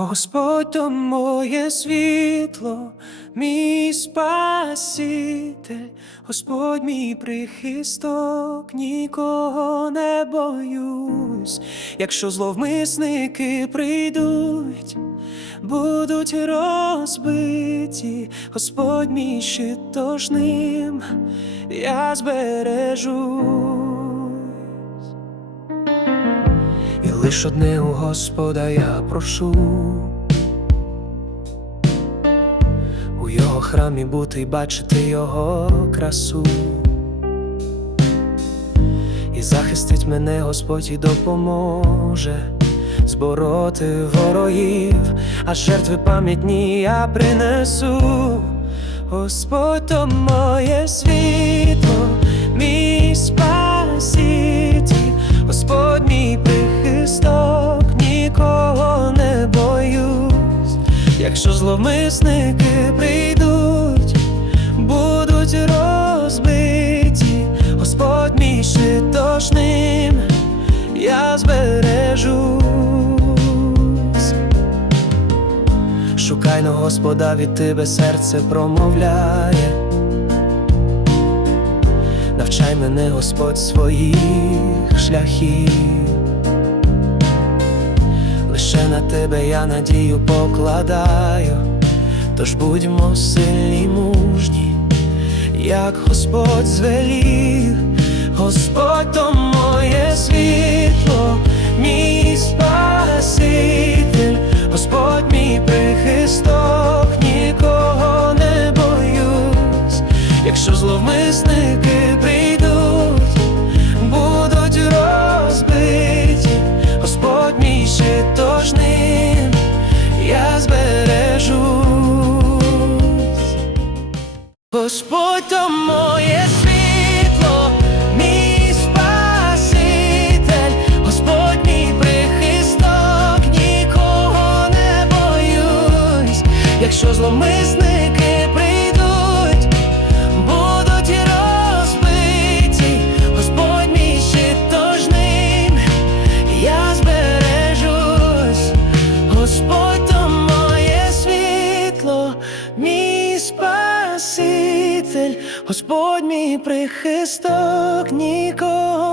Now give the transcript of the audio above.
Господь то моє світло, мій спаситель, Господь мій прихисток, нікого не боюсь, якщо зловмисники прийдуть, будуть розбиті, Господь мій щит, я збережусь. Лиш одне у Господа я прошу. У його храмі бути й бачити його красу. І захистить мене Господь і допоможе збороти ворогів, а жертви пам'ятні я принесу. Господь то моє світло, якщо зловмисники прийдуть, будуть розбиті, Господь мій щит, тож ним я збережусь. Шукайно Господа від тебе серце промовляє. Навчай мене, Господь, своїх шляхів. Лише на тебе я надію покладаю, тож будьмо сильні, мужні, як Господь звелів, Господь то моє світло, мій спаситель, Господь мій прихисток, Господь то моє світло, мій спаситель, Господь мій прихисток, нікого не боюсь, якщо зломисники прийдуть, будуть розбиті, Господь мій щит, ним я збережусь, Господь моє світло, мій спаситель, Господь мій прихисток, нікого